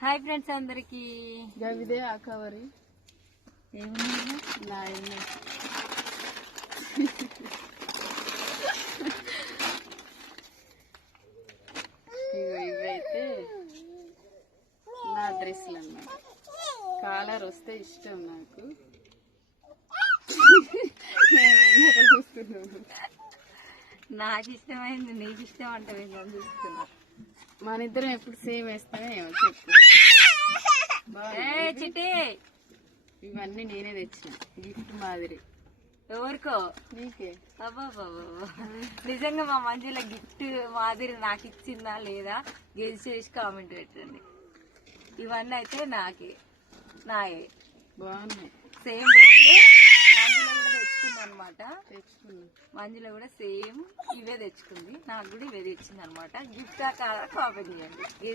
Hi friends అందరికి గవిదే ఆ కవరి ఇవైతే నా డ్రెస్సులు అన్నమాట. కాలర్ వస్తే ఇష్టం నాకు. చూస్తున్నాను నాకు ఇష్టమైంది నీకు ఇష్టం అంటే నేను చూస్తున్నా. మన ఇద్దరం ఎప్పుడు సేమ్ వేస్తామే చెప్పు. చిట్టి ఇవన్నీ నేనే తెచ్చిన గిఫ్ట్ మాదిరి. ఎవరికో నీకే. అబ్బా నిజంగా మా మంజుల గిఫ్ట్ మాదిరి నాకు ఇచ్చిందా లేదా గెలిచి చేసి కామెంట్ పెట్టండి. ఇవన్నీ అయితే నాయే బాగున్నాయి. సేమ్ డ్రెస్లే మంజుల కూడా తెచ్చుకుంది అనమాట. మంజుల కూడా సేమ్ ఇవే తెచ్చుకుంది, నాకు కూడా ఇవే తెచ్చింది అనమాట. గిఫ్ట్ కామెంట్ చేయండి.